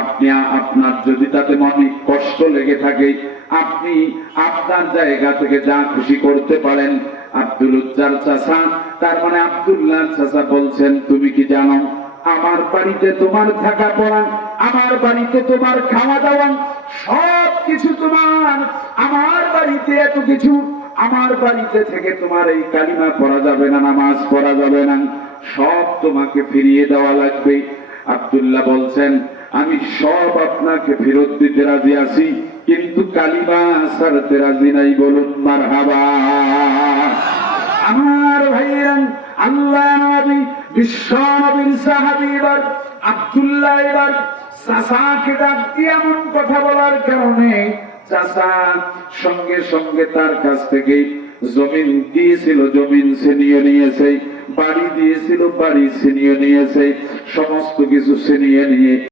আপনি আপনার যদি তাতে মনে কষ্ট লেগে থাকে, আপনি আপনার জায়গা থেকে যা খুশি করতে পারেন। আব্দুল উজ্জার চাচা, তার মানে আব্দুল্লাহ চাচা বলছেন, তুমি কি জানো আমার বাড়িতে তোমার থাকা পড়া, আমার বাড়িতে তোমার খাওয়া দাওয়া, সব কিছু তোমার। আমার বাড়িতে এত কিছু, আমার বাড়িতে থেকে তোমার এই কালিমা পড়া যাবে না, নামাজ পড়া যাবে না, সব তোমাকে ফিরিয়ে দেওয়া লাগবে। আব্দুল্লাহ বলছেন, আমি সব আপনাকে ফেরত দিতে রাজি আছি, কিন্তু কালিমা ছাড়তে রাজি নাই। বলুন মারহাবা। আমার ভাইয়েরা, আল্লাহ নবী বিশ্ব নবীর সাহাবী এবার আব্দুল্লাহ এবার চাচাকে ডাক দিয়ে এমন কথা বলার কারণে চাচা সঙ্গে সঙ্গে তার কাছ থেকে জমিন দিয়েছিল, জমিন ছিনিয়ে নিয়েছে, বাড়ি দিয়েছিল, বাড়ি ছিনিয়ে নিয়েছে, সমস্ত কিছু ছিনিয়ে নিয়ে